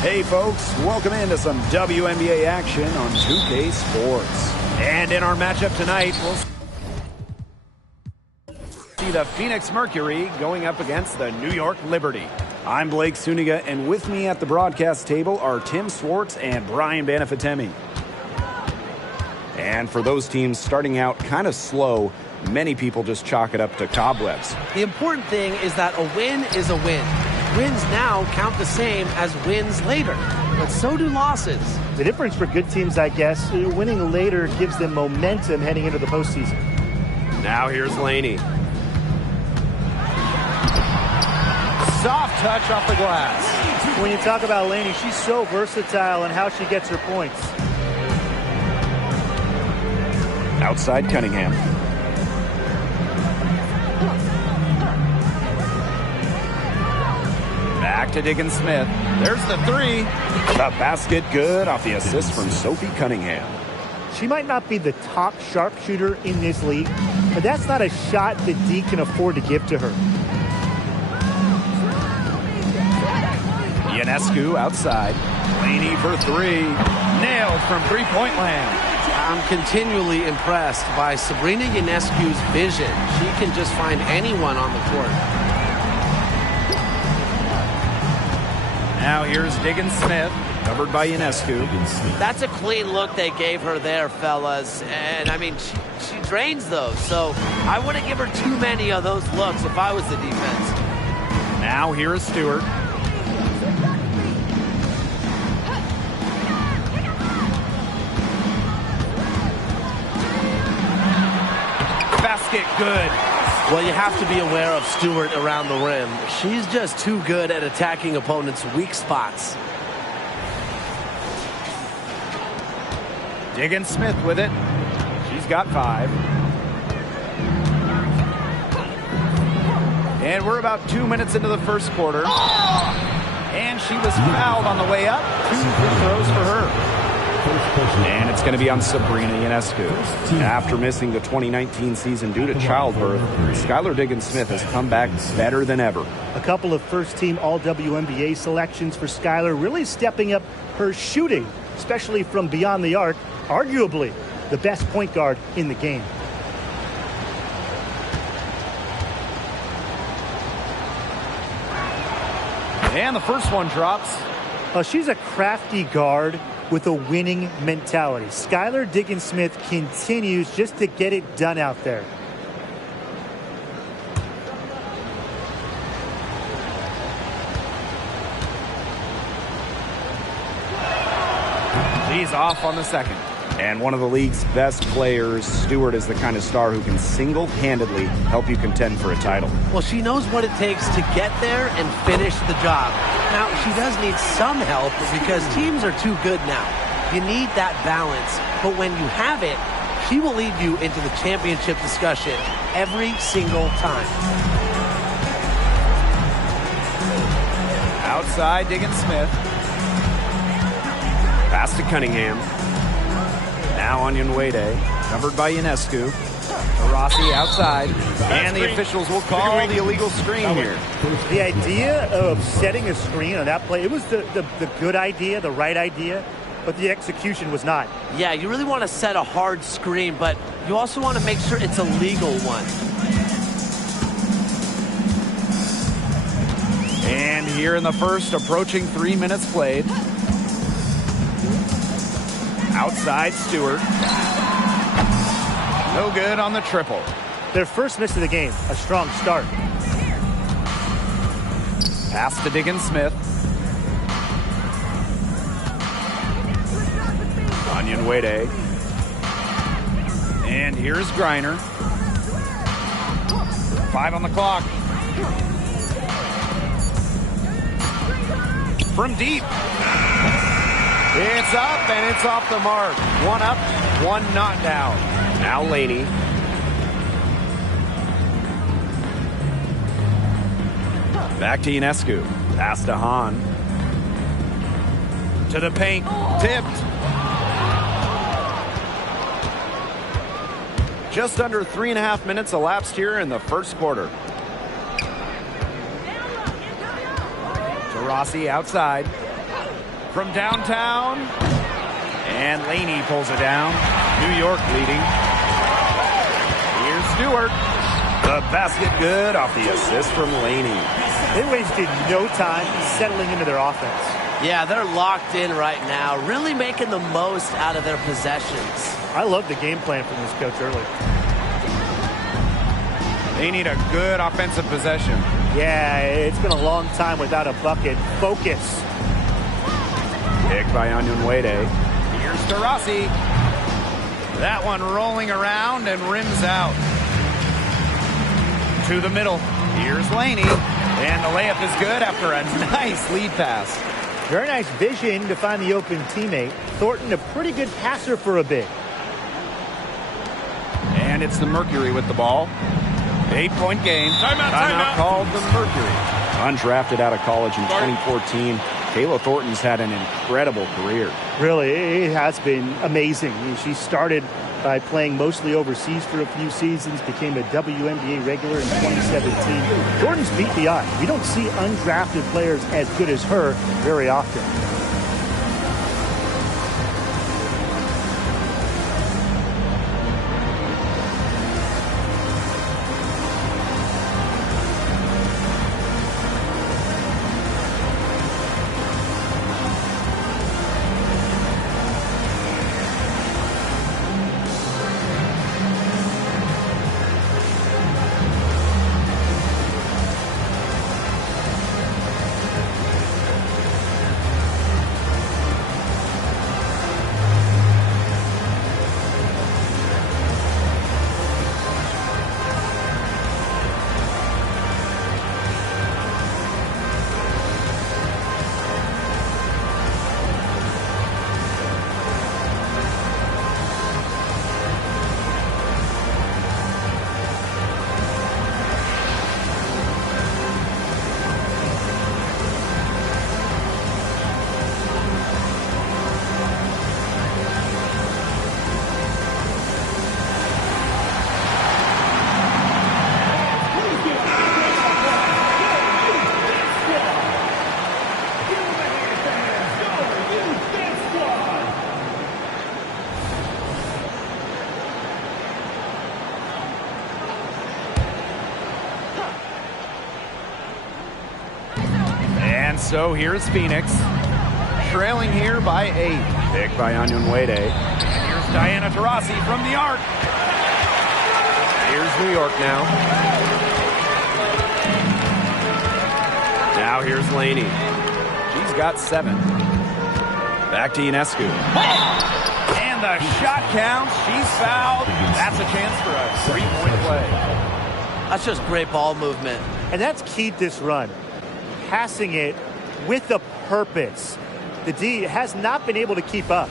Hey folks, welcome into some WNBA action on 2K Sports. And in our matchup tonight, we'll see the Phoenix Mercury going up against the New York Liberty. I'm Blake Suniga, and with me at the broadcast table are Tim Swartz and Brian Banafitemi. And for those teams starting out kind of slow, many people just chalk it up to cobwebs. The important thing is that a win is a win. Wins now count the same as wins later, but so do losses. The difference for good teams, I guess, winning later gives them momentum heading into the postseason. Now here's Laney. Soft touch off the glass. When you talk about Laney, she's so versatile in how she gets her points. Outside Cunningham. Back to Diggins-Smith. There's the three. The basket good off the assist from Sophie Cunningham. She might not be the top sharpshooter in this league, but that's not a shot that D can afford to give to her. Ionescu outside. Laney for three. Nailed from three-point land. I'm continually impressed by Sabrina Ionescu's vision. She can just find anyone on the court. Now here's Diggins-Smith, covered by Ionescu. That's a clean look they gave her there, fellas. And, I mean, she drains those. So I wouldn't give her too many of those looks if I was the defense. Now here is Stewart. Basket good. Well, you have to be aware of Stewart around the rim. She's just too good at attacking opponents' weak spots. Diggins-Smith with it. She's got 5. And we're about 2 minutes into the first quarter. And she was fouled on the way up. 2 free throws for her. And it's going to be on Sabrina Ionescu. After missing the 2019 season due to childbirth, Skylar Diggins-Smith has come back better than ever. A couple of first-team All-WNBA selections for Skylar, really stepping up her shooting, especially from beyond the arc, arguably the best point guard in the game. And the first one drops. She's a crafty guard with a winning mentality. Skylar Diggins-Smith continues just to get it done out there. She's off on the second. And one of the league's best players, Stewart, is the kind of star who can single-handedly help you contend for a title. Well, she knows what it takes to get there and finish the job. Now, she does need some help because teams are too good now. You need that balance. But when you have it, she will lead you into the championship discussion every single time. Outside, Diggins-Smith. Pass to Cunningham. Now Onion Wade, covered by Ionescu. Rossi outside, and the officials will call the illegal screen here. The idea of setting a screen on that play, it was the good idea, the right idea, but the execution was not. Yeah, you really want to set a hard screen, but you also want to make sure it's a legal one. And here in the first, approaching 3 minutes played. Outside Stewart. No good on the triple. Their first miss of the game, a strong start. Pass to Diggins-Smith. Onion Wade. And here's Griner. 5 on the clock. From deep. It's up and it's off the mark. 1 up, 1 not down. Now Laney. Back to Ionescu. Pass to Hahn. To the paint. Tipped. Just under 3.5 minutes elapsed here in the first quarter. To Rossi outside. from downtown. And Laney pulls it down. New York leading. Here's Stewart. The basket good off the assist from Laney. They wasted no time settling into their offense. Yeah, they're locked in right now, really making the most out of their possessions. I love the game plan from this coach early. They need a good offensive possession. Yeah, it's been a long time without a bucket. Focus. Pick by Onyenwere. Here's Taurasi. That one rolling around and rims out. To the middle. Here's Laney. And the layup is good after a nice lead pass. Very nice vision to find the open teammate. Thornton, a pretty good passer for a big. And it's the Mercury with the ball. 8-point game. Timeout called the Mercury. Undrafted out of college in 2014. Kayla Thornton's had an incredible career. Really, it has been amazing. She started by playing mostly overseas for a few seasons, became a WNBA regular in 2017. Thornton's beat the eye. We don't see undrafted players as good as her very often. So here's Phoenix, trailing here by 8. Pick by Onyenwere. And here's Diana Taurasi from the arc. Here's New York now. Now here's Laney. She's got 7. Back to Ionescu. And the shot counts. She's fouled. That's a chance for a 3-point play. That's just great ball movement. And that's keyed this run. Passing it with a purpose. The D has not been able to keep up.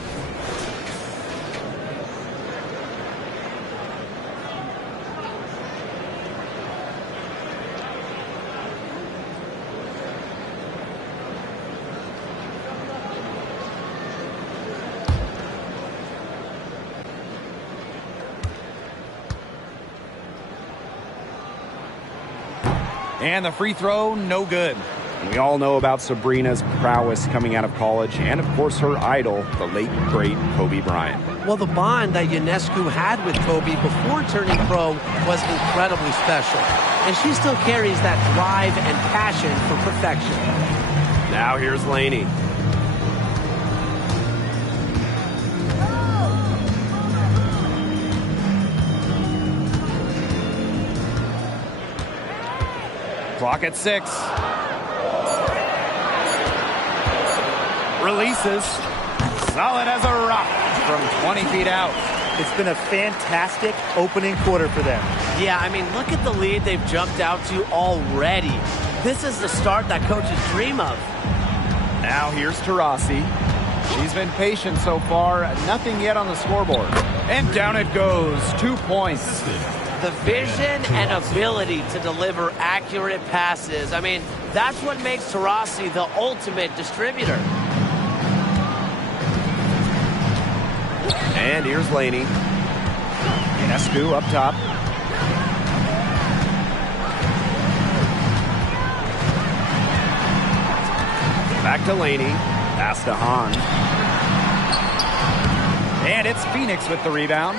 And the free throw, no good. We all know about Sabrina's prowess coming out of college, and of course her idol, the late, great Kobe Bryant. Well, the bond that Ionescu had with Kobe before turning pro was incredibly special. And she still carries that drive and passion for perfection. Now here's Laney. Clock at 6. Releases. Solid as a rock from 20 feet out. It's been a fantastic opening quarter for them. Yeah, I mean, look at the lead they've jumped out to already. This is the start that coaches dream of. Now here's Taurasi. She's been patient so far. Nothing yet on the scoreboard. And down it goes. 2 points. The vision and ability to deliver accurate passes. I mean, that's what makes Taurasi the ultimate distributor. And here's Laney. Ionescu up top. Back to Laney. Pass to Hahn. And it's Phoenix with the rebound.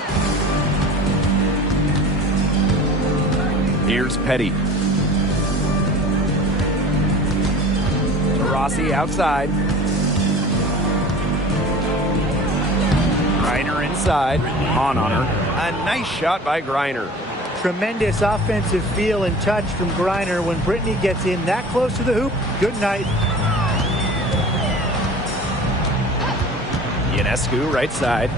Here's Petty. Rossi outside. Griner inside. Hahn on her. A nice shot by Griner. Tremendous offensive feel and touch from Griner. When Brittany gets in that close to the hoop, good night. Ionescu right side.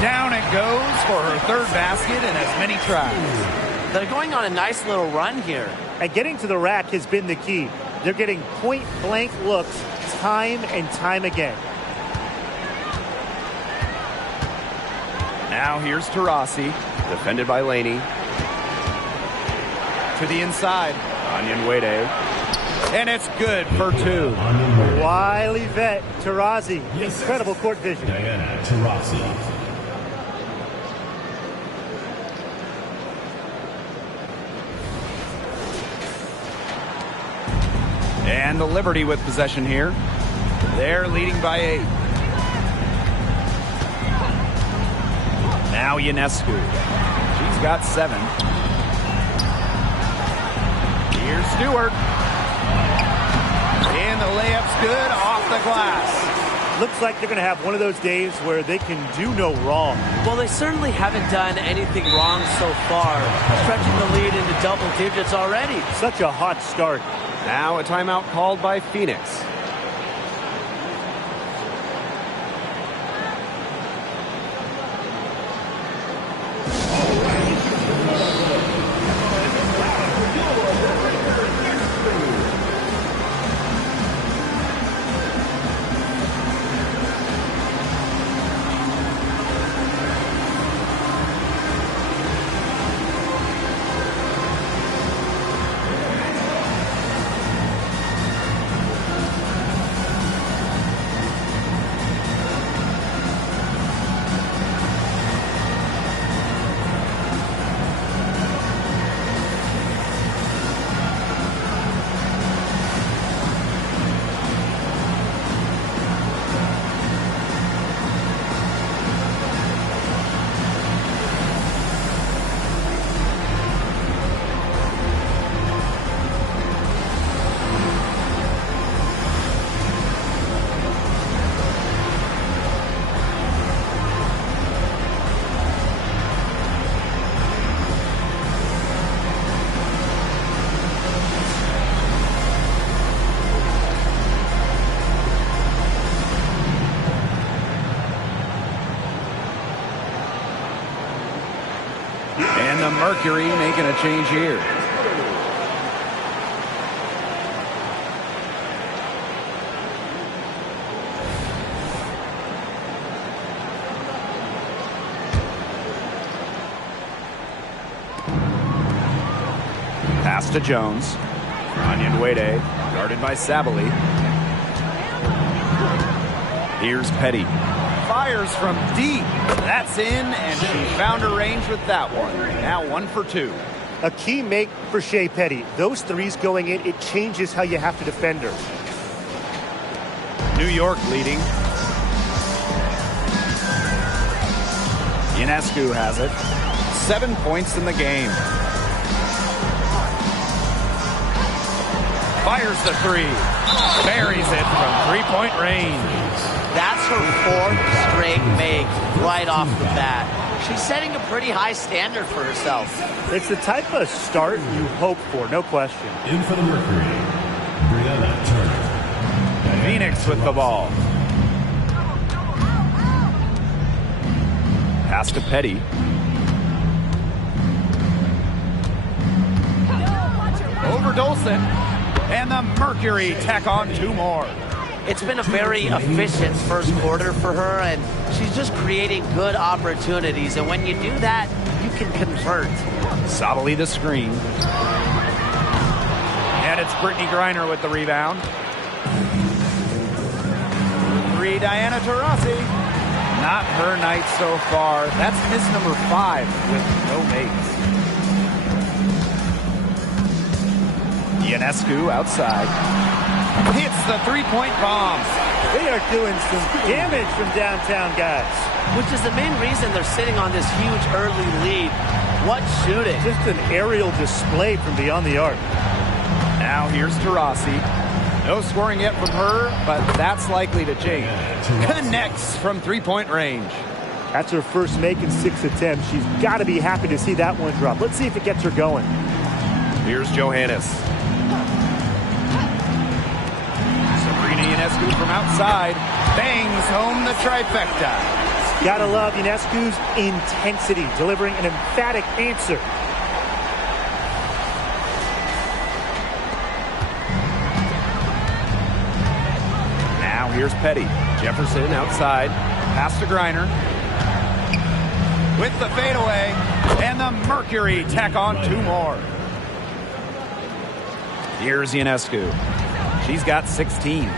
Down it goes for her third basket in as many tries. They're going on a nice little run here. And getting to the rack has been the key. They're getting point-blank looks time and time again. Now here's Taurasi, defended by Laney. To the inside, Onyenwere. And it's good for two. Wily vet, Taurasi. Incredible court vision. Diana Taurasi. And the Liberty with possession here. They're leading by 8. Now Ionescu. She's got 7. Here's Stewart. And the layup's good off the glass. Looks like they're going to have one of those days where they can do no wrong. Well, they certainly haven't done anything wrong so far, stretching the lead into double digits already. Such a hot start. Now a timeout called by Phoenix. And the Mercury making a change here. Pass to Jones. Onyenwere, guarded by Sabali. Here's Petty. Fires from deep. That's in, and she found her range with that one. Now 1 for 2. A key make for Shea Petty. Those threes going in, it changes how you have to defend her. New York leading. Ionescu has it. 7 points in the game. Fires the three. Buries it from three-point range. That's her 4th straight make right off the bat. She's setting a pretty high standard for herself. It's the type of start you hope for, no question. In for the Mercury, Brianna Turner. Phoenix with the ball. Pass to Petty. Over Dolson. And the Mercury tack on 2 more. It's been a very efficient first quarter for her, and she's just creating good opportunities. And when you do that, you can convert. Sabali the screen. And it's Brittany Griner with the rebound. 3, Diana Taurasi. Not her night so far. That's miss number 5 with no makes. Ionescu outside. hits the three-point bomb. They are doing some damage from downtown, guys. Which is the main reason they're sitting on this huge early lead. What shooting. Just an aerial display from beyond the arc. Now here's Taurasi. No scoring yet from her, but that's likely to change. Connects from three-point range. That's her first make in 6 attempts. She's got to be happy to see that one drop. Let's see if it gets her going. Here's Johannes. Sabrina Ionescu from outside. Bangs home the trifecta. Gotta love Ionescu's intensity, delivering an emphatic answer. Now here's Petty. Jefferson outside. Pass to Griner. With the fadeaway. And the Mercury tack on 2 more. Here's Ionescu. She's got 16.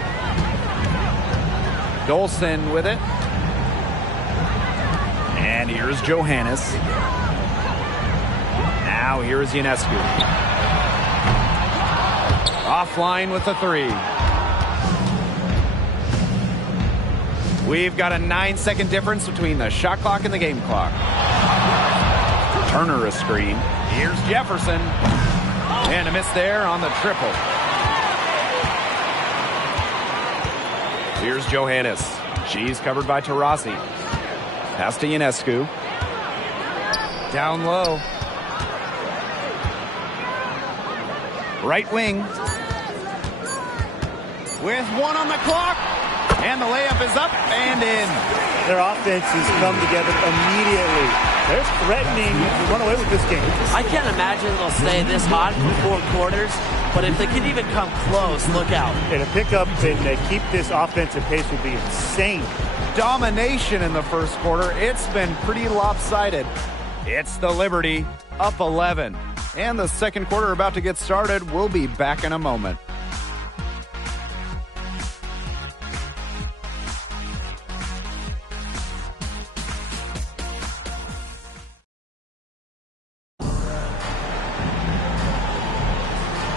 Dolson with it. And here's Johannes. Now here's Ionescu. Offline with the 3. We've got a 9-second difference between the shot clock and the game clock. Turner a screen. Here's Jefferson. And a miss there on the triple. Here's Johannes. She's covered by Taurasi. Pass to Ionescu. Down low. Right wing. With 1 on the clock. And the layup is up and in. Their offense has come together immediately. They're threatening to run away with this game. I can't imagine they'll stay this hot for 4 quarters, but if they can even come close, look out. And a pickup and keep this offensive pace would be insane. Domination in the first quarter. It's been pretty lopsided. It's the Liberty up 11. And the second quarter about to get started. We'll be back in a moment.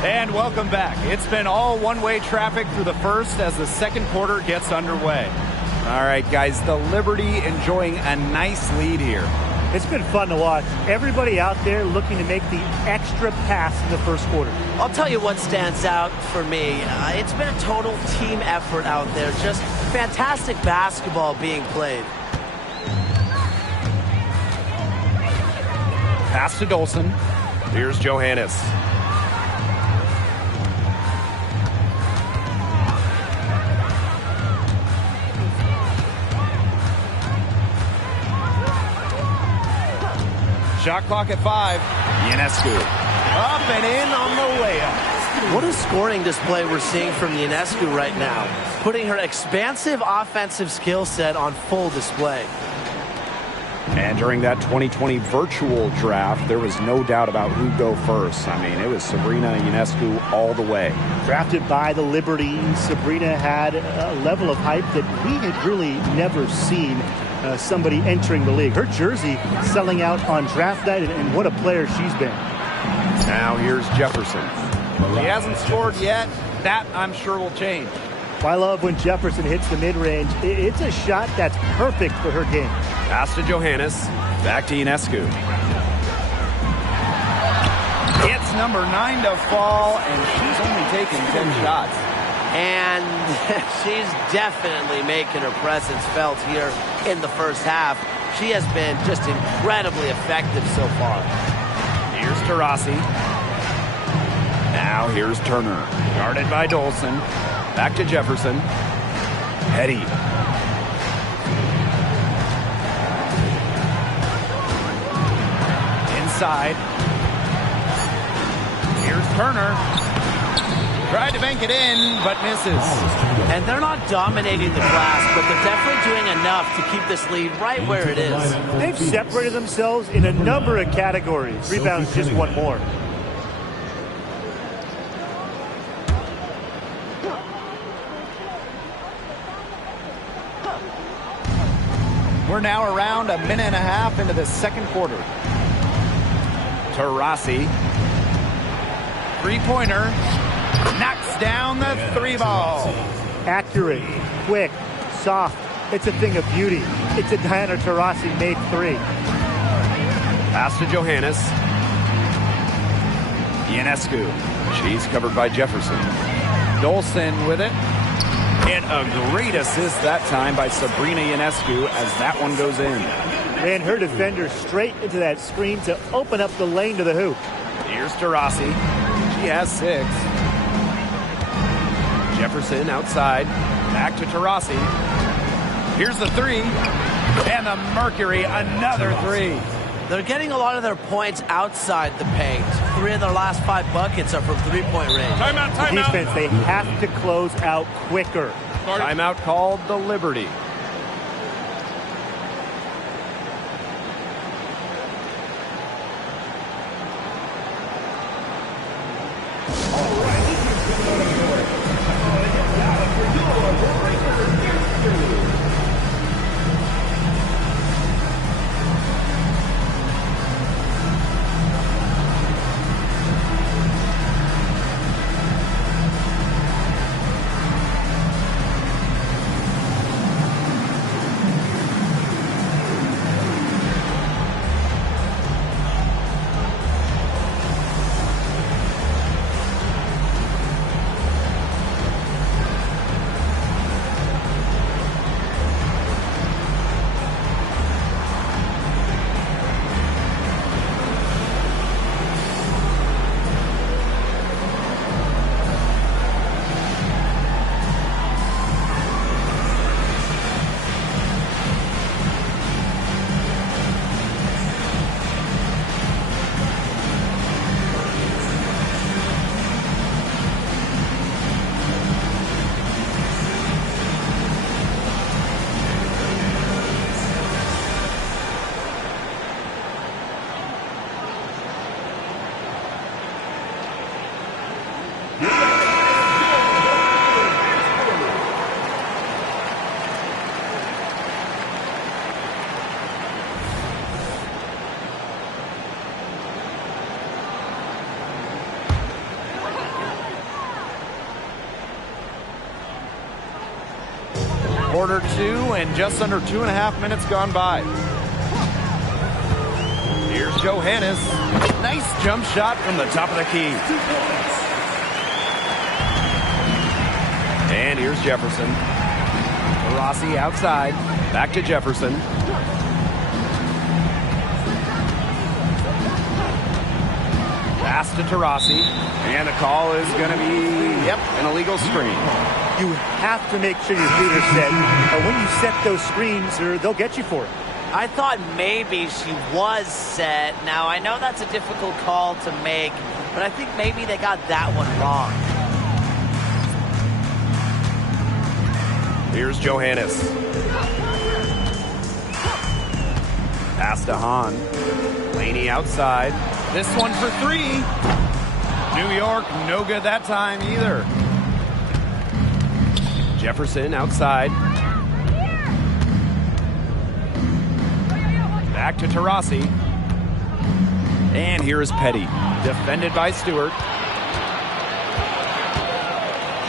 And welcome back. It's been all one-way traffic through the first as the second quarter gets underway. All right, guys, the Liberty enjoying a nice lead here. It's been fun to watch. Everybody out there looking to make the extra pass in the first quarter. I'll tell you what stands out for me. It's been a total team effort out there. Just fantastic basketball being played. Pass to Dolson. Here's Johannes. Shot clock at 5. Ionescu. Up and in on the layup. What a scoring display we're seeing from Ionescu right now. Putting her expansive offensive skill set on full display. And during that 2020 virtual draft, there was no doubt about who'd go first. I mean, it was Sabrina Ionescu all the way. Drafted by the Liberty, Sabrina had a level of hype that we had really never seen somebody entering the league. Her jersey selling out on draft night, and what a player she's been. Now here's Jefferson. He hasn't scored yet. That, I'm sure, will change. I love when Jefferson hits the mid-range. It's a shot that's perfect for her game. Pass to Johannes. Back to Ionescu. It's number 9 to fall, and she's only taken 10 shots. And she's definitely making her presence felt here in the first half. She has been just incredibly effective so far. Here's Taurasi. Now here's Turner. Guarded by Dolson. Back to Jefferson. Petty. Inside. Here's Turner. Tried to bank it in, but misses. And they're not dominating the glass, but they're definitely doing enough to keep this lead right where it is. They've separated themselves in a number of categories. Rebounds just 1 more. We're now around a minute and a half into the second quarter. Taurasi. Three-pointer. Knocks down the 3 ball. Accurate, quick, soft. It's a thing of beauty. It's a Diana Taurasi made 3. Pass to Johannes. Ionescu. She's covered by Jefferson. Dolson with it. And a great assist that time by Sabrina Ionescu as that one goes in. Ran her defender straight into that screen to open up the lane to the hoop. Here's Taurasi. She has 6. Jefferson outside. Back to Taurasi. Here's the 3. And the Mercury, another 3. They're getting a lot of their points outside the paint. 3 of their last 5 buckets are from three-point range. Timeout. Defense, they have to close out quicker. Timeout called the Liberty. Quarter 2 and just under 2.5 minutes gone by. Here's Johannes. Nice jump shot from the top of the key. And here's Jefferson. Rossi outside. Back to Jefferson. Pass to Taurasi. And the call is going to be, an illegal screen. You have to make sure your feet are set. But when you set those screens, they'll get you for it. I thought maybe she was set. Now, I know that's a difficult call to make, but I think maybe they got that one wrong. Here's Johannes. Pass to Hahn. Laney outside. This one for 3. New York, no good that time either. Jefferson outside. Back to Taurasi. And here is Petty. Defended by Stewart.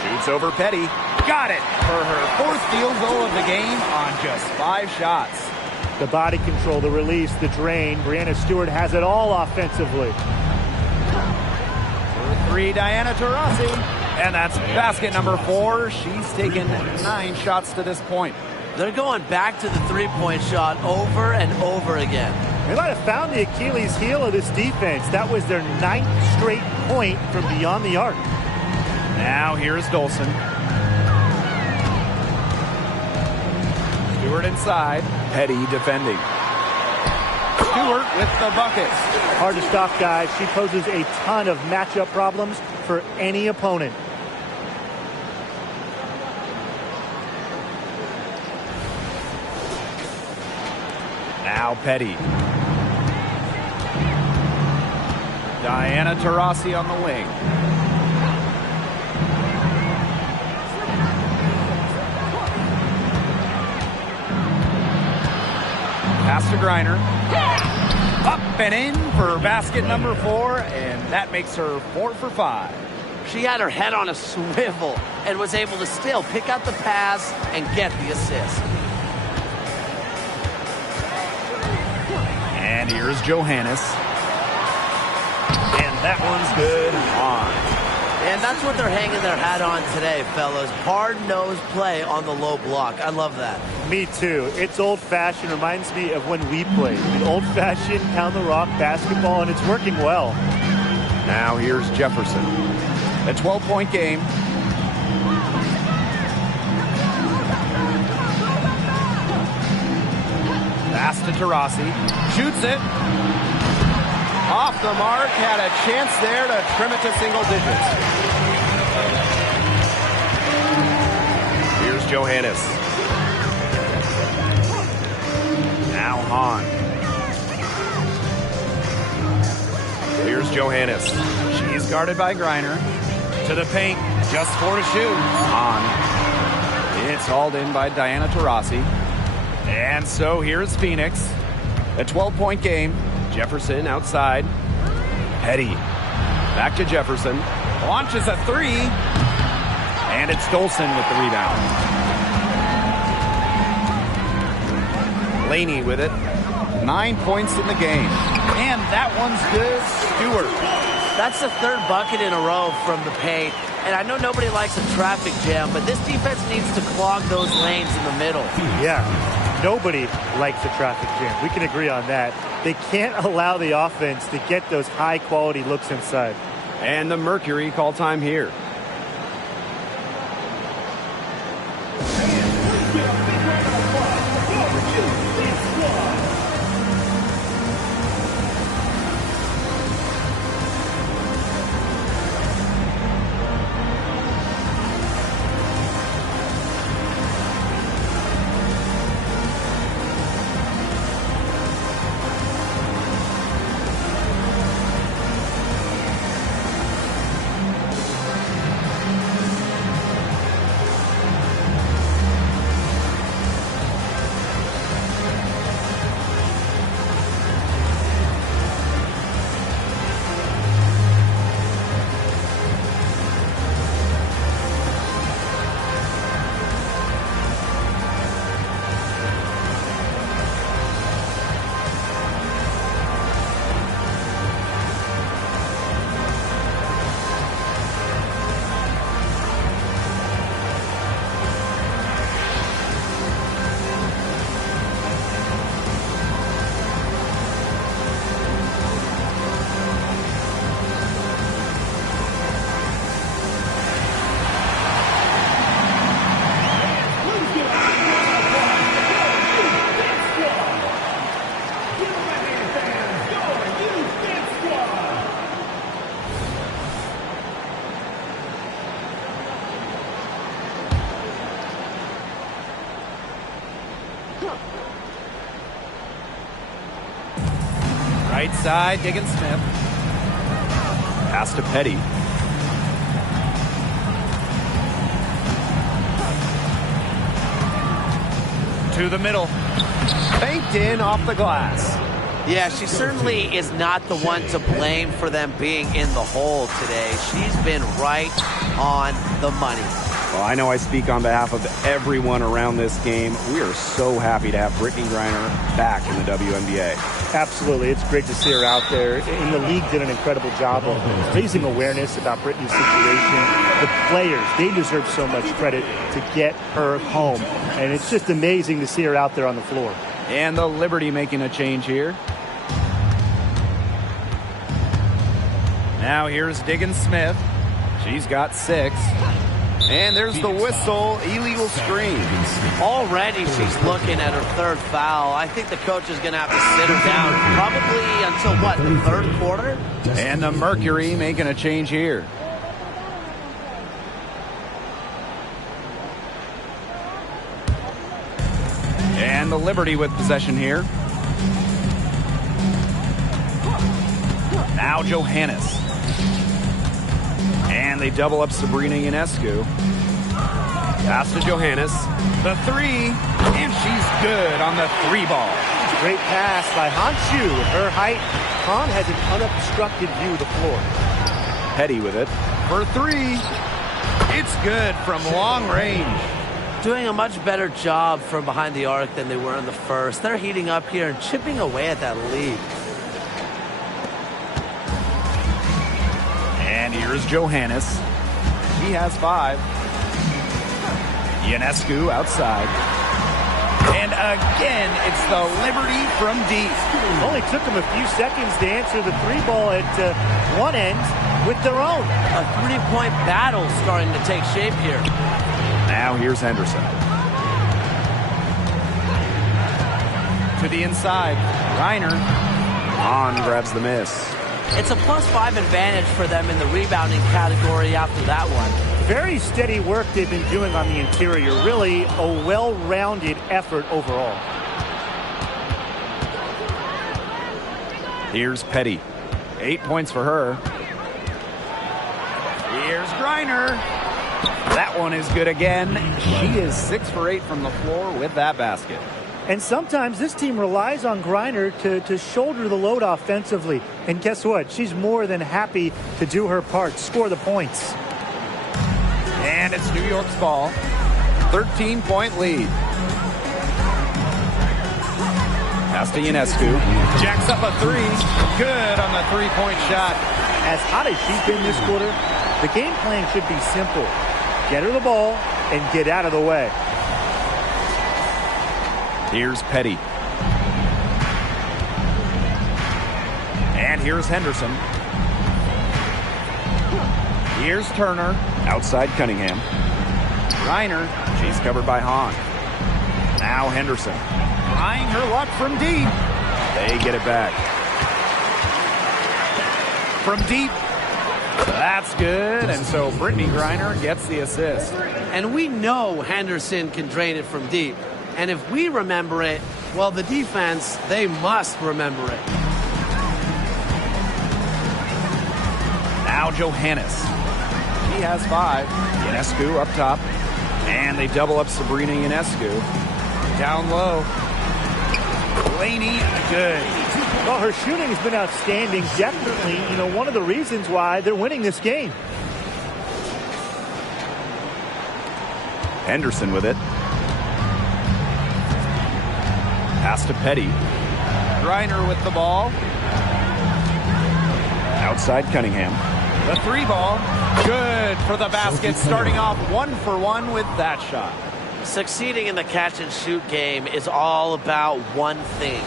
Shoots over Petty. Got it for her 4th field goal of the game on just 5 shots. The body control, the release, the drain. Breanna Stewart has it all offensively. For 3, Diana Taurasi. And that's basket number 4. She's taken 9 shots to this point. They're going back to the three-point shot over and over again. They might have found the Achilles heel of this defense. That was their 9th straight point from beyond the arc. Now here's Dolson. Stewart inside. Petty defending. Stewart with the bucket. Hard to stop, guys. She poses a ton of matchup problems for any opponent. Now Petty. Diana Taurasi on the wing. Pass to Griner. Up and in for basket number 4, and that makes her 4 for 5. She had her head on a swivel and was able to still pick up the pass and get the assist. And here's Johannes. And that one's good on. And that's what they're hanging their hat on today, fellas. Hard-nosed play on the low block. I love that. Me too. It's old-fashioned. Reminds me of when we played. The old-fashioned pound-the-rock basketball, and it's working well. Now here's Jefferson. A 12-point game. Pass to Taurasi. Shoots it. Off the mark. Had a chance there to trim it to single digits. Here's Johannes. Now Hahn. Here's Johannes. She's guarded by Griner. To the paint. Just 4 to shoot. Hahn. It's hauled in by Diana Taurasi. And so here's Phoenix. A 12-point game. Jefferson outside. Petty. Back to Jefferson. Launches a 3. And it's Dolson with the rebound. Laney with it. 9 points in the game. And that one's good. Stewart. That's the third bucket in a row from the paint. And I know nobody likes a traffic jam, but this defense needs to clog those lanes in the middle. Yeah, nobody likes a traffic jam. We can agree on that. They can't allow the offense to get those high-quality looks inside. And the Mercury call time here. Right side, Diggins Smith. Pass to Petty. To the middle. Banked in off the glass. Yeah, she certainly is not the one to blame for them being in the hole today. She's been right on the money. Well, I know I speak on behalf of everyone around this game. We are so happy to have Brittany Griner back in the WNBA. Absolutely. It's great to see her out there. And the league did an incredible job of raising awareness about Brittany's situation. The players, they deserve so much credit to get her home. And it's just amazing to see her out there on the floor. And the Liberty making a change here. Now here's Diggins Smith. She's got 6. And there's the whistle, illegal screen. Already she's looking at her third foul. I think the coach is going to have to sit her down probably until, what, the third quarter? And the Mercury making a change here. And the Liberty with possession here. Now Johannes. And they double up Sabrina Ionescu. Pass to Johannes. The 3. And she's good on the 3 ball. Great pass by Hanshu. With her height, Han has an unobstructed view of the floor. Petty with it. for three. It's good from long range. Doing a much better job from behind the arc than they were in the first. They're heating up here and chipping away at that lead. And here's Johannes. He has 5. Ionescu outside. And again, it's the Liberty from deep. Only took them a few seconds to answer the 3 ball at one end with their own. A 3-point battle starting to take shape here. Now here's Henderson. To the inside. Reiner. On grabs the miss. It's a +5 advantage for them in the rebounding category after that one. Very steady work they've been doing on the interior. Really a well-rounded effort overall. Here's Petty. 8 points for her. Here's Griner. That one is good again. She is 6 for 8 from the floor with that basket. And sometimes this team relies on Griner to shoulder the load offensively. And guess what? She's more than happy to do her part, score the points. And it's New York's ball. 13-point lead. Pass to Ionescu. Jacks up a 3. Good on the 3-point shot. As hot as she's been this quarter, the game plan should be simple. Get her the ball and get out of the way. Here's Petty. And here's Henderson. Here's Turner. Outside Cunningham. Reiner. She's covered by Hahn. Now Henderson. Trying her luck from deep. They get it back. From deep. That's good. And so Brittany Griner gets the assist. And we know Henderson can drain it from deep. And if we remember it, well, the defense, they must remember it. Now Johannes. He has 5. Ionescu up top. And they double up Sabrina Ionescu. Down low. Laney, good. Well, her shooting has been outstanding. Definitely, one of the reasons why they're winning this game. Henderson with it. Pass to Petty. Griner with the ball. Outside Cunningham. The 3 ball. Good for the basket. Starting off 1 for 1 with that shot. Succeeding in the catch-and-shoot game is all about one thing.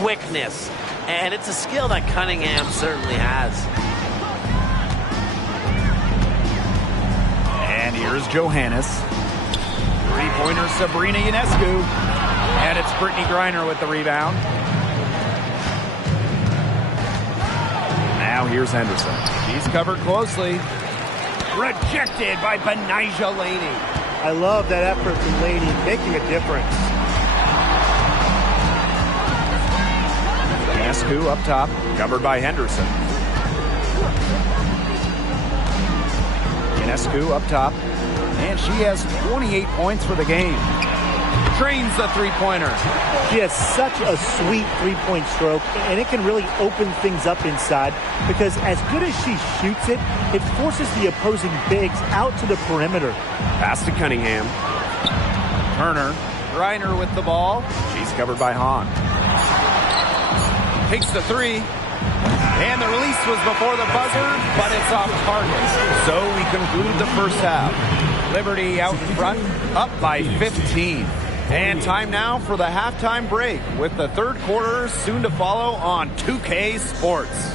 Quickness. And it's a skill that Cunningham certainly has. And here's Johannes. 3-pointer Sabrina Ionescu. And it's Brittany Griner with the rebound. Now here's Henderson. She's covered closely. Rejected by Benijah Laney. I love that effort from Laney, making a difference. Ionescu up top, covered by Henderson. Ionescu up top, and she has 28 points for the game. Trains the 3-pointer. She has such a sweet 3-point stroke, and it can really open things up inside because as good as she shoots it, it forces the opposing bigs out to the perimeter. Pass to Cunningham. Turner. Griner with the ball. She's covered by Hahn. Takes the 3. And the release was before the buzzer, but it's off target. So we conclude the first half. Liberty out in front, up by 15. And time now for the halftime break with the third quarter soon to follow on 2K Sports.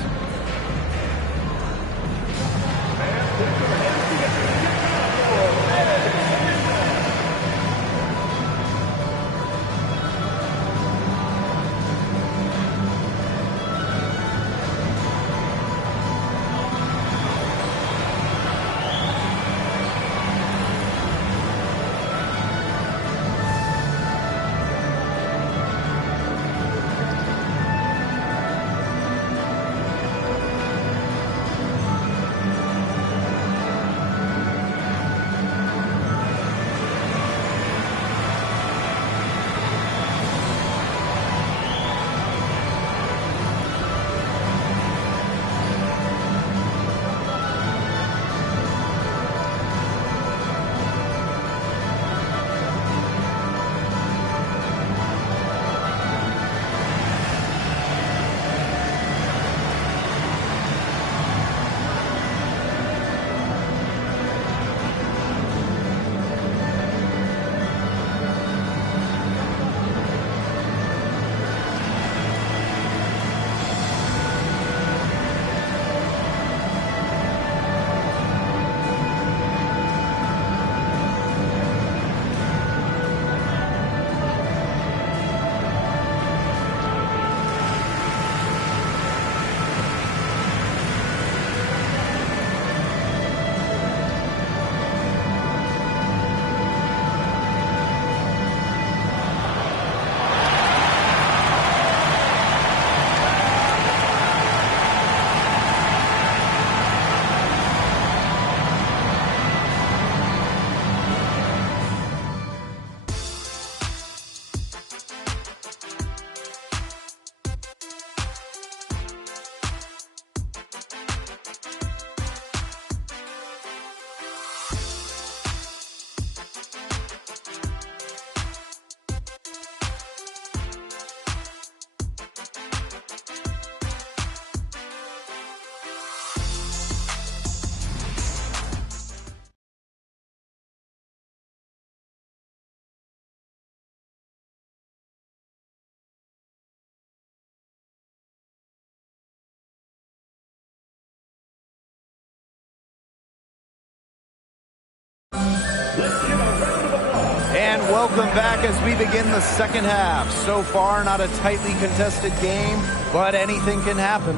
And welcome back as we begin the second half. So far, not a tightly contested game, but anything can happen.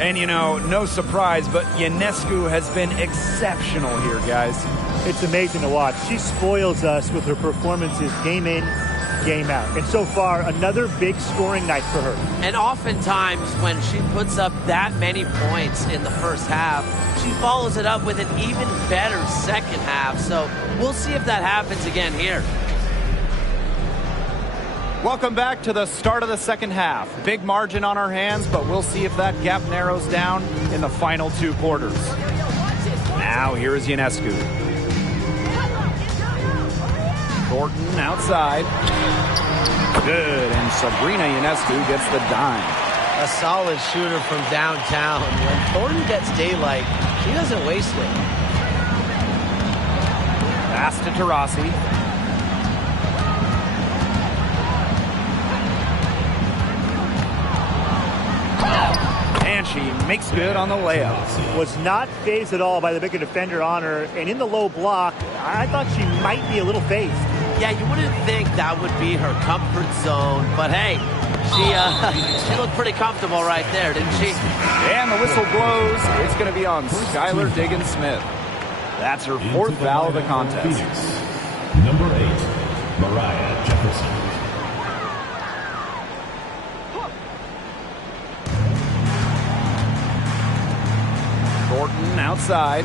And, you know, no surprise, but Ionescu has been exceptional here, guys. It's amazing to watch. She spoils us with her performances game in, game out. And so far, another big scoring night for her. And oftentimes, when she puts up that many points in the first half, she follows it up with an even better second half. So we'll see if that happens again here. Welcome back to the start of the second half. Big margin on our hands, but we'll see if that gap narrows down in the final two quarters. Now, here is Ionescu. Thornton outside. Good, and Sabrina Ionescu gets the dime. A solid shooter from downtown. When Thornton gets daylight, she doesn't waste it. Pass to Taurasi. And she makes good on the layup. Was not phased at all by the bigger defender on her. And in the low block, I thought she might be a little phased. Yeah, you wouldn't think that would be her comfort zone. But hey, she looked pretty comfortable right there, didn't she? And the whistle blows. It's going to be on Skylar Diggins-Smith. That's her fourth foul of the contest. Phoenix. Number 8, Mariah Jefferson. Thornton outside.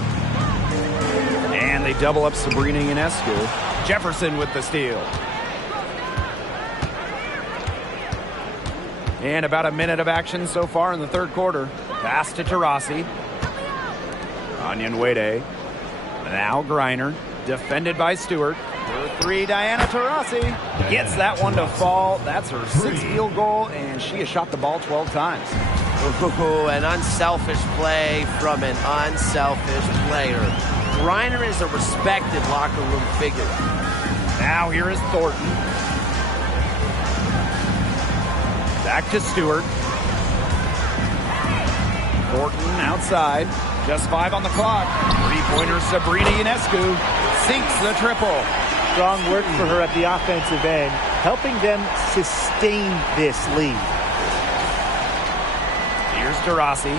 And they double up Sabrina Ionescu. Jefferson with the steal. And about a minute of action so far in the third quarter. Pass to Taurasi. Onyenwede. Now Griner. Defended by Stewart. For three, Diana Taurasi gets that one to fall. That's her sixth field goal, and she has shot the ball 12 times. Ooh, an unselfish play from an unselfish player. Griner is a respected locker room figure. Now here is Thornton. Back to Stewart. Thornton outside. Just 5 on the clock. Three-pointer Sabrina Ionescu sinks the triple. Strong work for her at the offensive end, helping them sustain this lead. Here's Taurasi.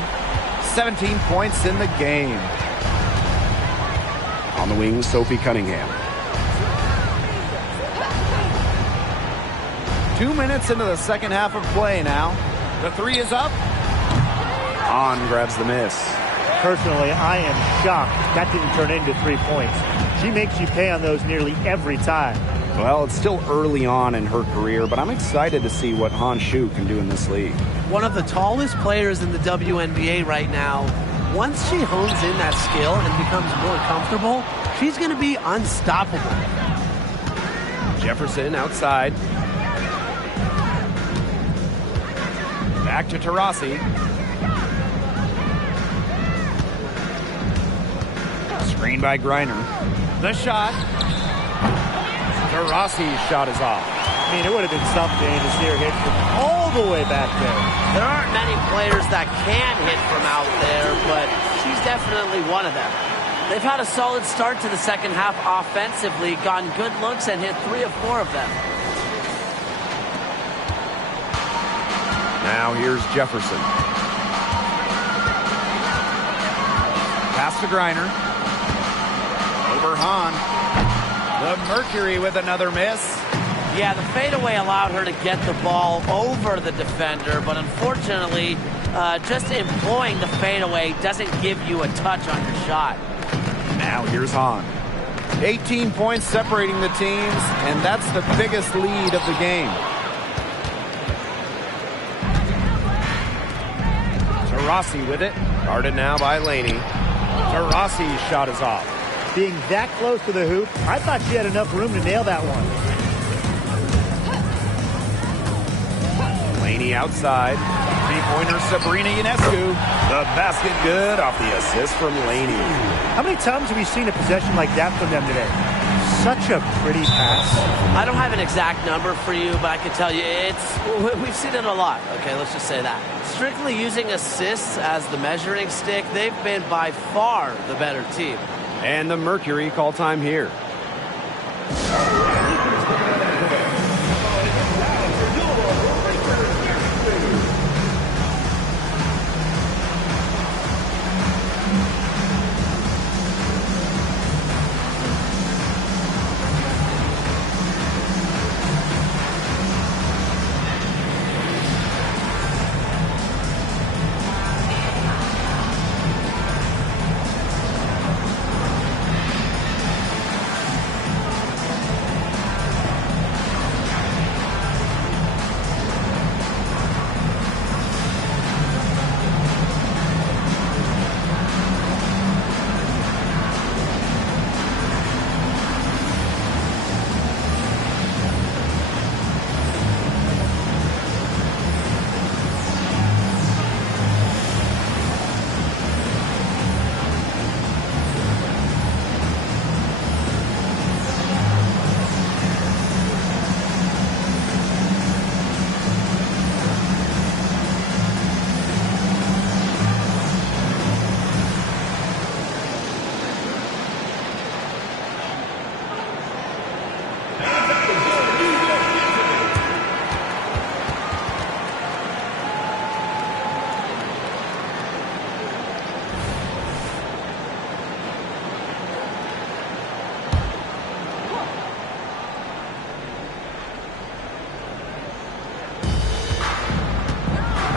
17 points in the game. On the wing, Sophie Cunningham. 2 minutes into the second half of play now. The three is up. On grabs the miss. Personally, I am shocked that didn't turn into 3 points. She makes you pay on those nearly every time. Well, it's still early on in her career, but I'm excited to see what Han Shu can do in this league. One of the tallest players in the WNBA right now. Once she hones in that skill and becomes more comfortable, she's going to be unstoppable. Jefferson outside. Back to Taurasi. Screen by Griner. The shot. Taurasi's shot is off. I mean, it would have been something to see her hit from all the way back there. There aren't many players that can hit from out there, but she's definitely one of them. They've had a solid start to the second half offensively, gotten good looks, and hit 3 of 4 of them. Now here's Jefferson. Pass to Griner. Over Han. The Mercury with another miss. Yeah, the fadeaway allowed her to get the ball over the defender, but unfortunately, just employing the fadeaway doesn't give you a touch on your shot. Now here's Han. 18 points separating the teams, and that's the biggest lead of the game. Taurasi with it. Guarded now by Laney. Taurasi's shot is off. Being that close to the hoop, I thought she had enough room to nail that one. Laney outside. Three-pointer Sabrina Ionescu. The basket good off the assist from Laney. How many times have we seen a possession like that from them today? Such a pretty pass. I don't have an exact number for you, but I can tell you we've seen it a lot. Okay, let's just say that. Strictly using assists as the measuring stick, they've been by far the better team. And the Mercury call time here.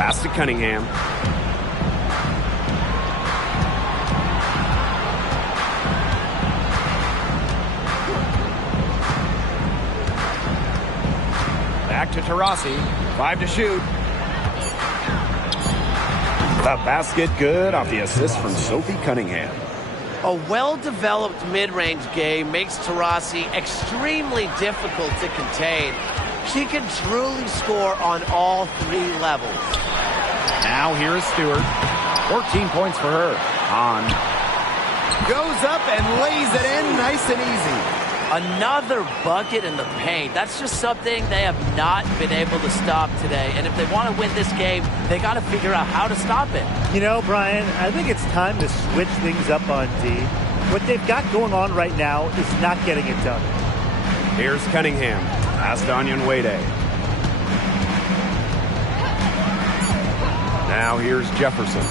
Pass to Cunningham. Back to Taurasi. 5 to shoot. The basket good off the assist from Sophie Cunningham. A well-developed mid-range game makes Taurasi extremely difficult to contain. She can truly score on all 3 levels. Now here is Stewart. 14 points for her. On. Goes up and lays it in nice and easy. Another bucket in the paint. That's just something they have not been able to stop today. And if they want to win this game, they got to figure out how to stop it. You know, Brian, I think it's time to switch things up on D. What they've got going on right now is not getting it done. Here's Cunningham. Pass to Onion Wade. Now here's Jefferson.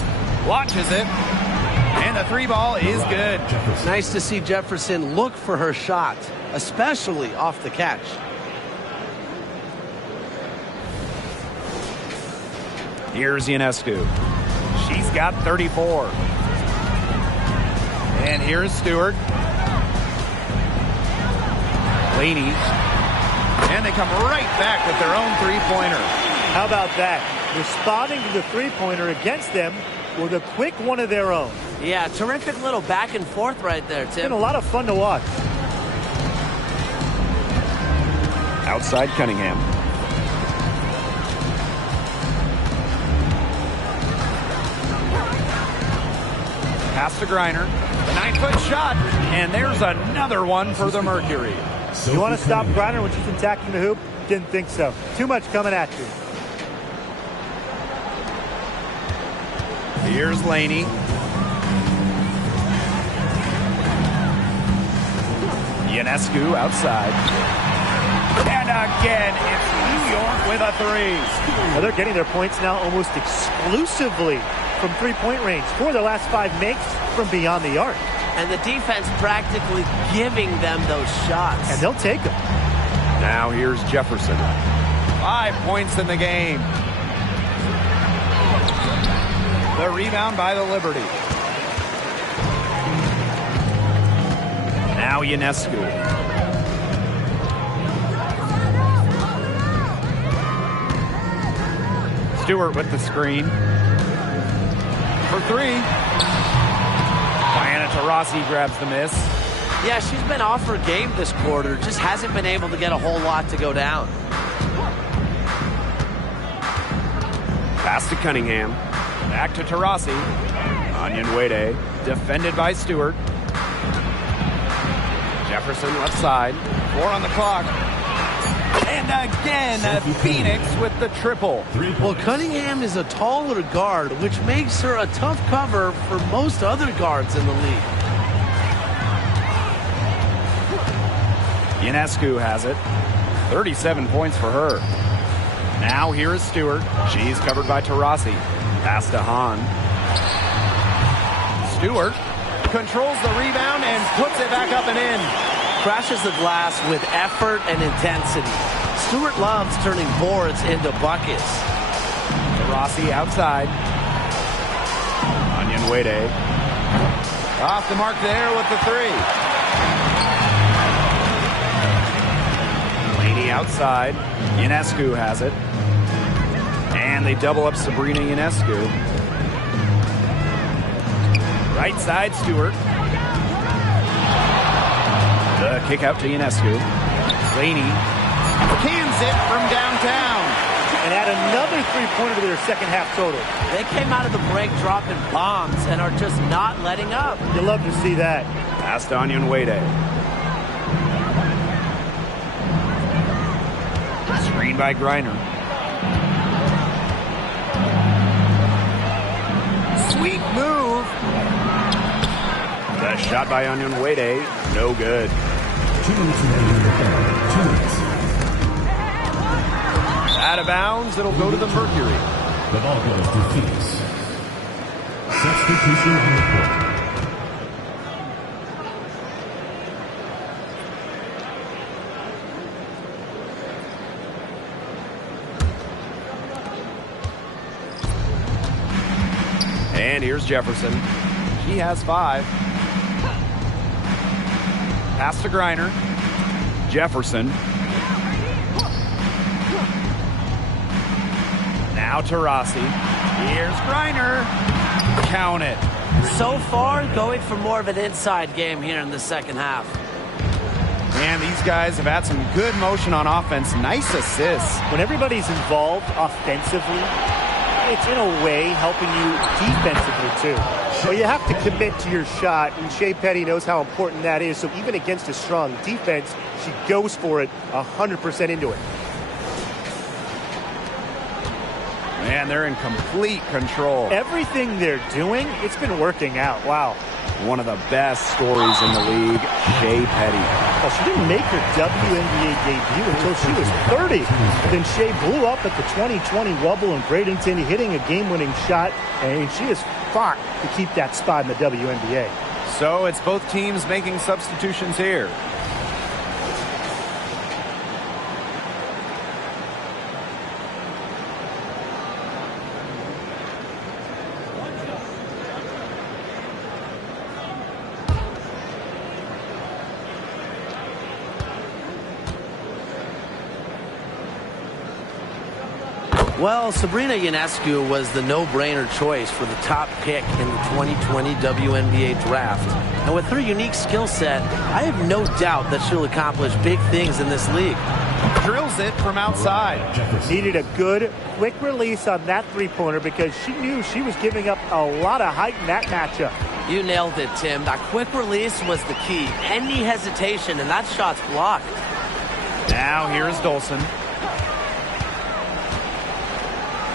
Watches it. And the 3 ball is good. Nice to see Jefferson look for her shot, especially off the catch. Here's Ionescu. She's got 34. And here's Stewart. Laney. And they come right back with their own 3-pointer. How about that? Responding to the 3-pointer against them with a quick one of their own. Yeah, terrific little back and forth right there, Tim. Been a lot of fun to watch. Outside Cunningham. Pass to Griner. The 9-foot shot. And there's another one for the Mercury. You want to stop Griner when she's attacking the hoop? Didn't think so. Too much coming at you. Here's Laney. Ionescu outside. And again, it's New York with a 3. Well, they're getting their points now almost exclusively from 3-point range. 4 of their last 5 makes from beyond the arc. And the defense practically giving them those shots. And they'll take them. Now here's Jefferson. 5 points in the game. The rebound by the Liberty. Now Ionescu. Stewart with the screen. For 3. Diana Taurasi grabs the miss. Yeah, she's been off her game this quarter. Just hasn't been able to get a whole lot to go down. Pass to Cunningham. Back to Taurasi. Onion Wade. Defended by Stewart. Jefferson left side. 4 on the clock. And again, Phoenix with the triple. Well, Cunningham is a taller guard, which makes her a tough cover for most other guards in the league. Ionescu has it. 37 points for her. Now here is Stewart. She's covered by Taurasi. Pass to Hahn. Stewart controls the rebound and puts it back up and in. Crashes the glass with effort and intensity. Stewart loves turning boards into buckets. Taurasi outside. Onion Wade. Off the mark there with the 3. Laney outside. Ionescu has it. And they double up Sabrina Ionescu. Right side, Stewart. The kick out to Ionescu. Laney cans it from downtown. And add another 3-pointer to their second half total. They came out of the break dropping bombs and are just not letting up. You love to see that. Pass to Onion Wade. Screen by Griner. Sweet move. The shot by Onion Wade. No good. 2 minutes remaining in the third. 2 minutes. Out of bounds. It'll go to the Mercury. The ball goes to Phoenix. Substitution on the court. Here's Jefferson. She has 5. Pass to Griner. Jefferson. Now to Rossi. Here's Griner. Count it. So far, going for more of an inside game here in the second half. And these guys have had some good motion on offense. Nice assists. When everybody's involved offensively, it's in a way helping you defensively too. So you have to commit to your shot, and Shea Petty knows how important that is. So even against a strong defense, she goes for it 100% into it. Man, they're in complete control. Everything they're doing, it's been working out. Wow. One of the best stories in the league, Shea Petty. Well, she didn't make her WNBA debut until she was 30. Then Shea blew up at the 2020 Wubble in Bradenton, hitting a game-winning shot, and she has fought to keep that spot in the WNBA. So it's both teams making substitutions here. Well, Sabrina Ionescu was the no-brainer choice for the top pick in the 2020 WNBA draft. And with her unique skill set, I have no doubt that she'll accomplish big things in this league. Drills it from outside. Needed a good, quick release on that three-pointer because she knew she was giving up a lot of height in that matchup. You nailed it, Tim. That quick release was the key. Any hesitation, and that shot's blocked. Now here's Dolson.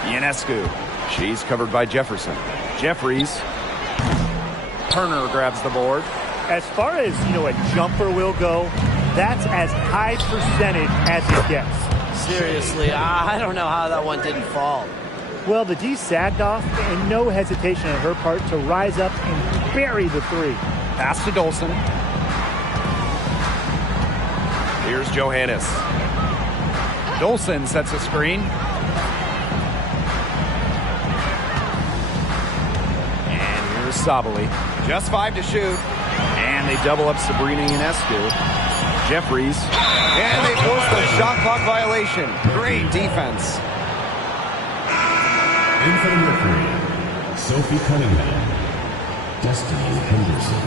Ionescu. She's covered by Jefferson. Jeffries. Turner grabs the board. As far as, a jumper will go, that's as high percentage as it gets. Seriously, I don't know how that one didn't fall. Well, the D sagged off, and no hesitation on her part to rise up and bury the three. Pass to Dolson. Here's Johannes. Dolson sets a screen. Sabali. Just 5 to shoot. And they double up Sabrina Ionescu. Jeffries. And they force the shot clock violation. Great defense. In for the Mercury, Sophie Cunningham, Destiny Henderson.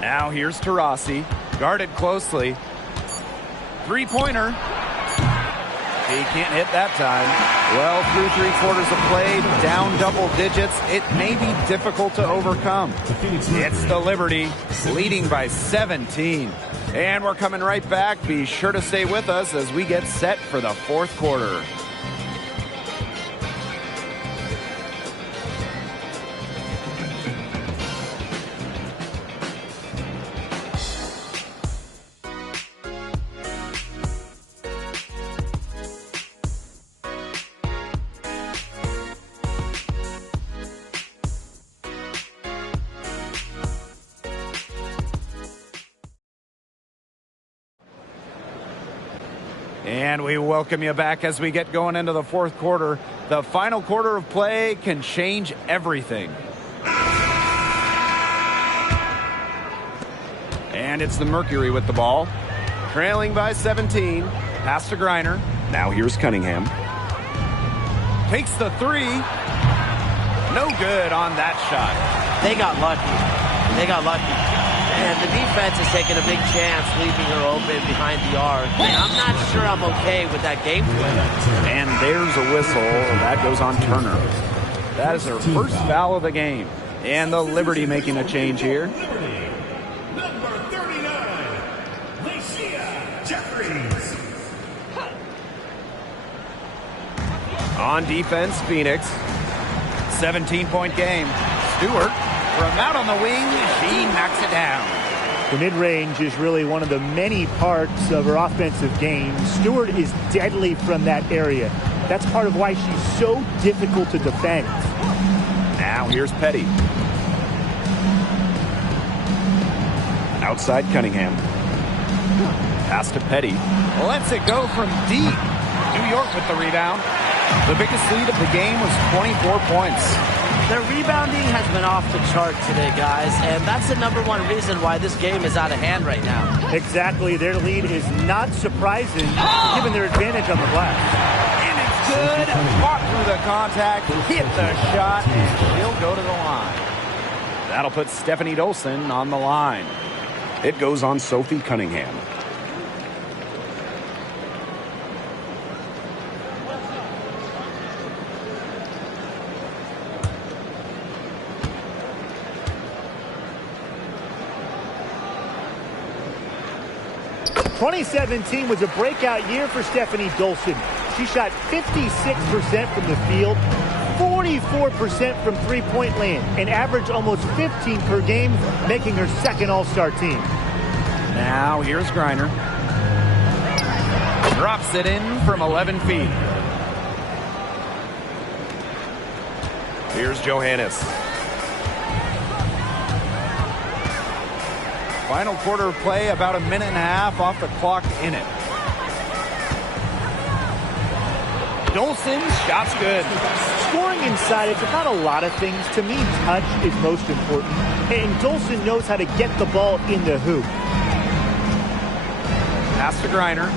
Now here's Taurasi. Guarded closely. Three-pointer. He can't hit that time. Well, through 3/4 of play, down double digits, it may be difficult to overcome. It's the Liberty, leading by 17. And we're coming right back. Be sure to stay with us as we get set for the fourth quarter. And we welcome you back as we get going into the fourth quarter. The final quarter of play can change everything. And it's the Mercury with the ball. Trailing by 17. Pass to Griner. Now here's Cunningham. Takes the three. No good on that shot. They got lucky. They got lucky. And the defense is taking a big chance, leaving her open behind the arc. And I'm not sure I'm okay with that game plan. And there's a whistle. That goes on Turner. That is her first foul of the game. And the Liberty making a change here. Number 39, Lacia Jeffries. On defense, Phoenix. 17-point game. Stewart. From out on the wing, she knocks it down. The mid-range is really one of the many parts of her offensive game. Stewart is deadly from that area. That's part of why she's so difficult to defend. Now here's Petty. Outside Cunningham. Pass to Petty. Lets it go from deep. New York with the rebound. The biggest lead of the game was 24 points. Their rebounding has been off the chart today, guys, and that's the #1 reason why this game is out of hand right now. Exactly. Their lead is not surprising, given their advantage on the glass. And it's good. Fought through the contact, hit the shot, and she'll go to the line. That'll put Stephanie Dolson on the line. It goes on Sophie Cunningham. '17 was a breakout year for Stephanie Dolson. She shot 56% from the field, 44% from three-point land, and averaged almost 15 per game, making her second All-Star team. Now here's Griner. Drops it in from 11 feet. Here's Johannes. Final quarter of play, about a minute and a half off the clock in it. Dolson's shot's good. Scoring inside, it's about a lot of things. To me, touch is most important. And Dolson knows how to get the ball in the hoop. Pass to Griner.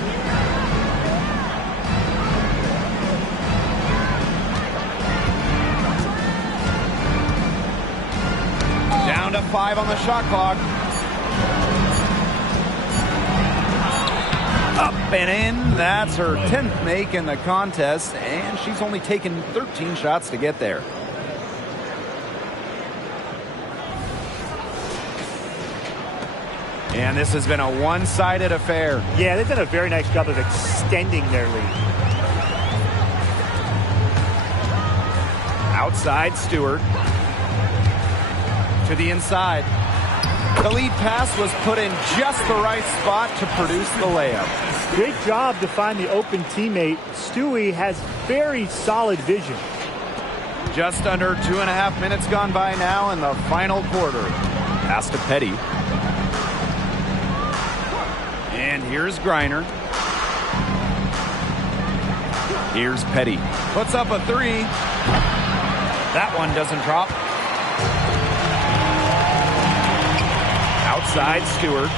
Down to 5 on the shot clock. Up and in. That's her 10th make in the contest, and she's only taken 13 shots to get there. And this has been a one-sided affair. Yeah, they've done a very nice job of extending their lead. Outside, Stewart. To the inside. The lead pass was put in just the right spot to produce the layup. Great job to find the open teammate. Stewie has very solid vision. Just under 2.5 minutes gone by now in the final quarter. Pass to Petty. And here's Griner. Here's Petty. Puts up a 3. That one doesn't drop. Outside, Stewart.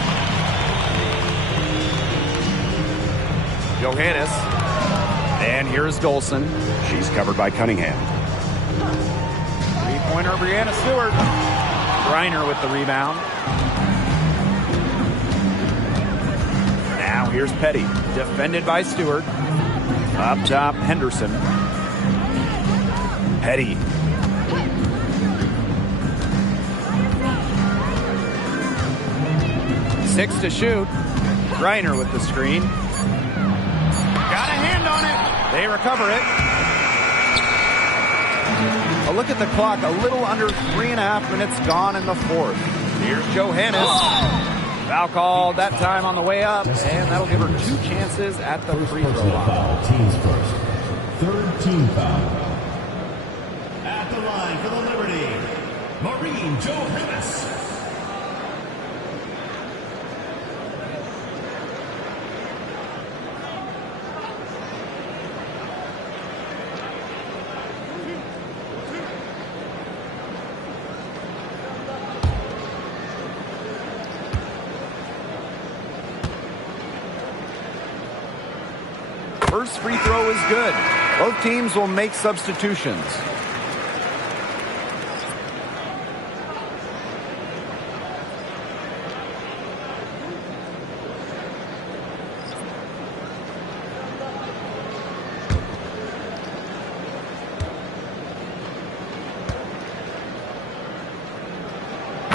Johannes. And here's Dolson. She's covered by Cunningham. Three-pointer, Brianna Stewart. Griner with the rebound. Now here's Petty. Defended by Stewart. Up top, Henderson. Petty. Six to shoot. Griner with the screen. Got a hand on it. They recover it. A look at the clock. A little under 3.5 minutes gone in the fourth. Here's Johannes. Foul called that time on the way up, and that'll give her 2 chances at the free throw line. Teams first. Third team foul. At the line for the Liberty, Maureen Johannes. First free throw is good. Both teams will make substitutions.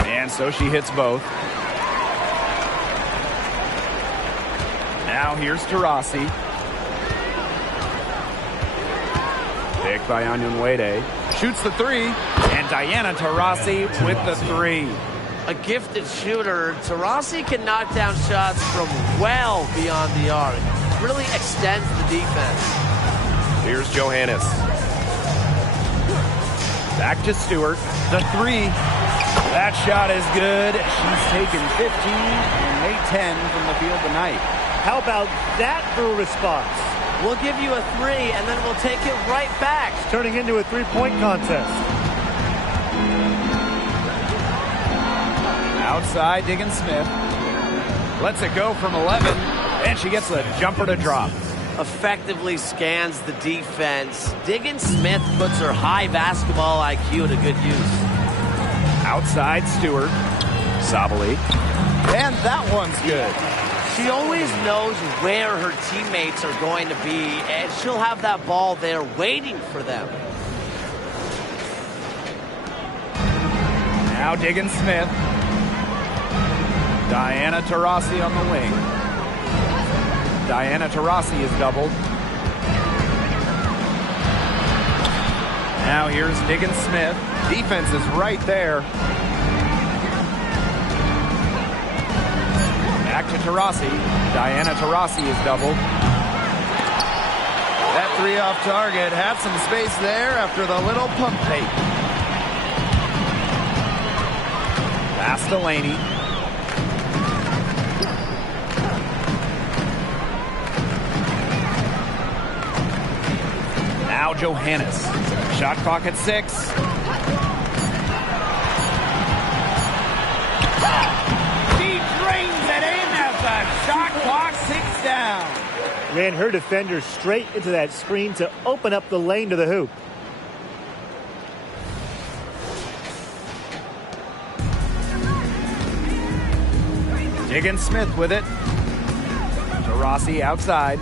And so she hits both. Now here's Taurasi. Picked by Anyonwede. Shoots the 3. And Diana Taurasi with the 3. A gifted shooter. Taurasi can knock down shots from well beyond the arc. Really extends the defense. Here's Johannes. Back to Stewart. The 3. That shot is good. She's taken 15 and made 10 from the field tonight. How about that for a response? We'll give you a 3, and then we'll take it right back. It's turning into a three-point contest. Outside, Diggins Smith lets it go from 11, and she gets a jumper to drop. Effectively scans the defense. Diggins Smith puts her high basketball IQ to good use. Outside, Stewart. Sabali. And that one's good. She always knows where her teammates are going to be, and she'll have that ball there waiting for them. Now Diggins Smith. Diana Taurasi on the wing. Diana Taurasi is doubled. Now here's Diggins Smith. Defense is right there. Back to Taurasi. Diana Taurasi is doubled. That three off target had some space there after the little pump fake. Pass to Laney. Now Johannes. Shot clock at 6. She drains it in as the shot clock ticks down. Ran her defender straight into that screen to open up the lane to the hoop. Diggins Smith with it. Taurasi outside.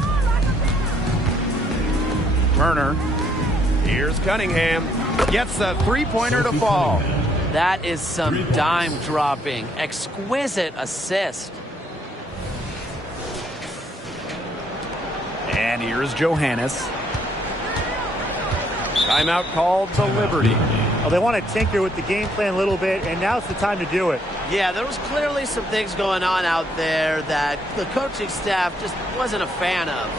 Turner. Here's Cunningham. Gets a three-pointer to fall. That is some dime dropping. Exquisite assist. And here's Johannes. Timeout called to Liberty. Well, they want to tinker with the game plan a little bit, and now's the time to do it. Yeah, there was clearly some things going on out there that the coaching staff just wasn't a fan of.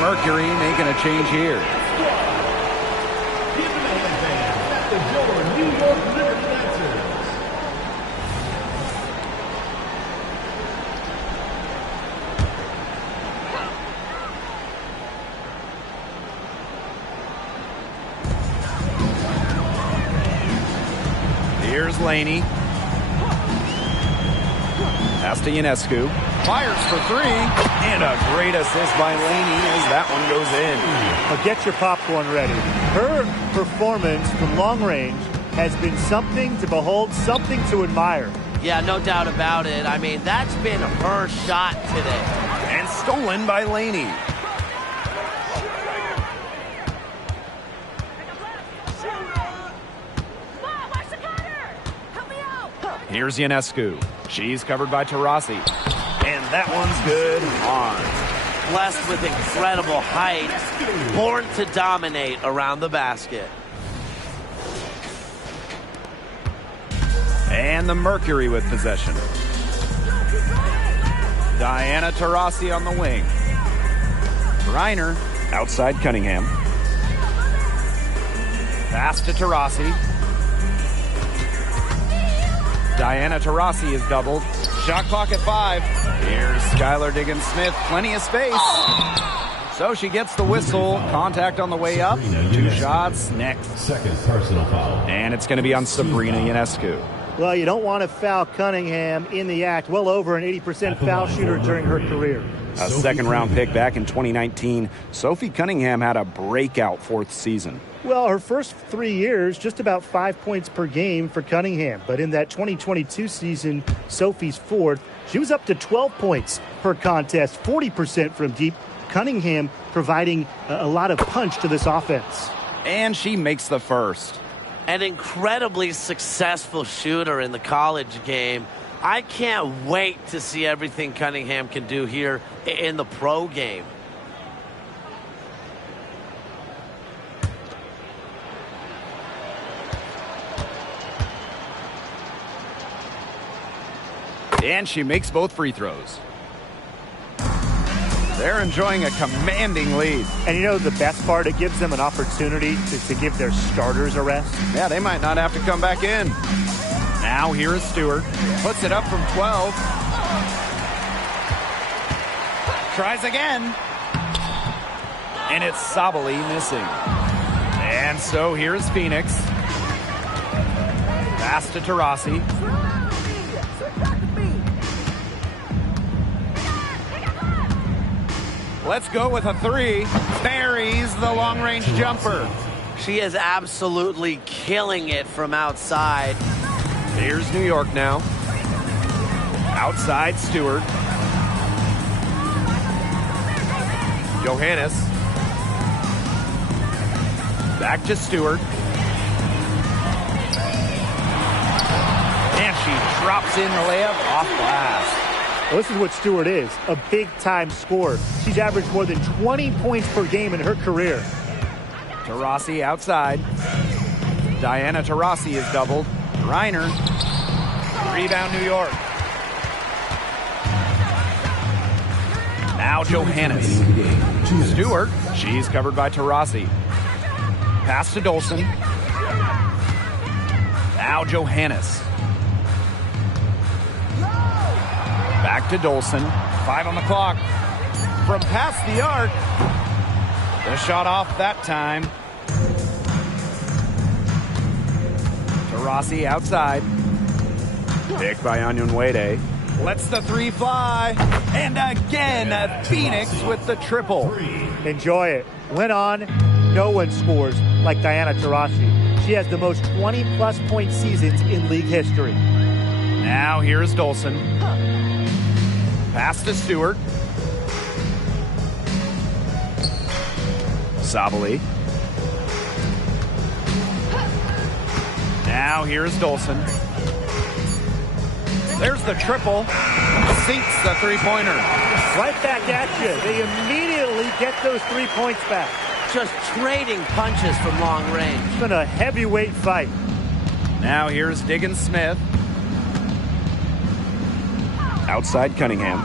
Mercury making a change here. Here's Laney. Pass to Ionescu. Fires for 3. And a great assist by Laney as that one goes in. Well, get your popcorn ready. Her performance from long range has been something to behold, something to admire. Yeah, no doubt about it. I mean, that's been her shot today. And stolen by Laney. Here's Ionescu. She's covered by Taurasi. And that one's good on. Blessed with incredible height. Born to dominate around the basket. And the Mercury with possession. Diana Taurasi on the wing. Reiner outside Cunningham. Pass to Taurasi. Diana Taurasi is doubled. Shot clock at 5. Here's Skylar Diggins-Smith. Plenty of space. So she gets the whistle. Contact on the way up. 2 shots next. Second personal foul. And it's going to be on Sabrina Ionescu. Well, you don't want to foul Cunningham in the act. Well over an 80% foul shooter during her career. A second-round pick back in 2019, Sophie Cunningham had a breakout 4th season. Well, her first 3 years, just about 5 points per game for Cunningham. But in that 2022 season, Sophie's 4th, she was up to 12 points per contest, 40% from deep. Cunningham providing a lot of punch to this offense. And she makes the first. An incredibly successful shooter in the college game. I can't wait to see everything Cunningham can do here in the pro game. And she makes both free throws. They're enjoying a commanding lead. And you know the best part? It gives them an opportunity to give their starters a rest. Yeah, they might not have to come back in. Now here is Stewart. Puts it up from 12. Tries again. And it's Sabali missing. And so here's Phoenix. Pass to Taurasi. Let's go with a 3. Buries the long-range jumper. She is absolutely killing it from outside. Here's New York now. Outside Stewart. Johannes. Back to Stewart. And she drops in the layup off glass. Well, this is what Stewart is, a big-time scorer. She's averaged more than 20 points per game in her career. Taurasi outside. Diana Taurasi is doubled. Reiner. Rebound New York. Now Johannes. Stewart. She's covered by Taurasi. Pass to Dolson. Now Johannes. Back to Dolson. 5 on the clock. From past the arc. The shot off that time. Taurasi outside. Picked by Onyenwere. Lets the 3 fly. And again, Phoenix with the triple. Enjoy it. Went on. No one scores like Diana Taurasi. She has the most 20-plus point seasons in league history. Now here's Dolson. Pass to Stewart. Sabali. Now here's Dolson. There's the triple. Sinks the three-pointer. Right back at you. They immediately get those 3 points back. Just trading punches from long range. It's been a heavyweight fight. Now here's Diggins-Smith. Outside Cunningham.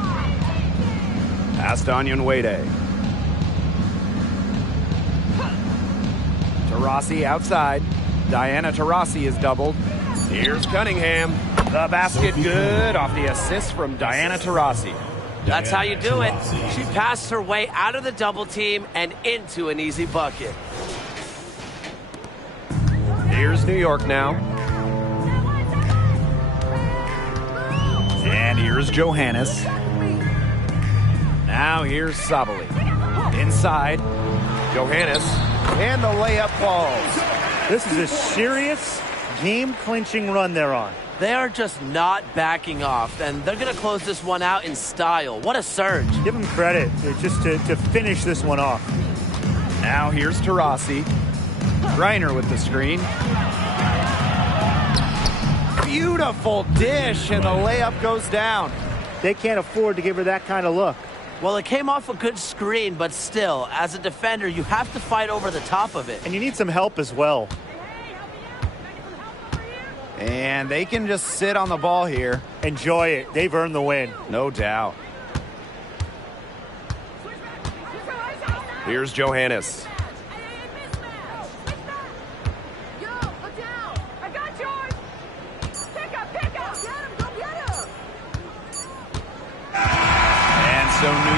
Pass to Onyenwere. Taurasi outside. Diana Taurasi is doubled. Here's Cunningham. The basket good off the assist from Diana Taurasi. That's how you do it. She passed her way out of the double team and into an easy bucket. Here's New York now. And here's Johannes. Now here's Sabali. Inside. Johannes. And the layup falls. This is a serious game-clinching run they're on. They are just not backing off, and they're going to close this one out in style. What a surge. Give them credit just to finish this one off. Now here's Taurasi. Reiner with the screen. Beautiful dish, and the layup goes down. They can't afford to give her that kind of look. Well, it came off a good screen, but still, as a defender, you have to fight over the top of it. And you need some help as well. And they can just sit on the ball here. Enjoy it. They've earned the win. No doubt. Here's Johannes.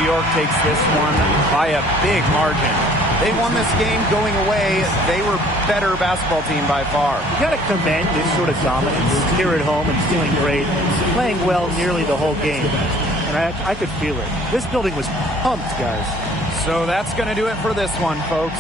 York takes this one by a big margin. They won this game going away. They were better basketball team by far. You got to commend this sort of dominance here at home and feeling great, playing well nearly the whole game. And I could feel it. This building was pumped, guys. So that's going to do it for this one, folks.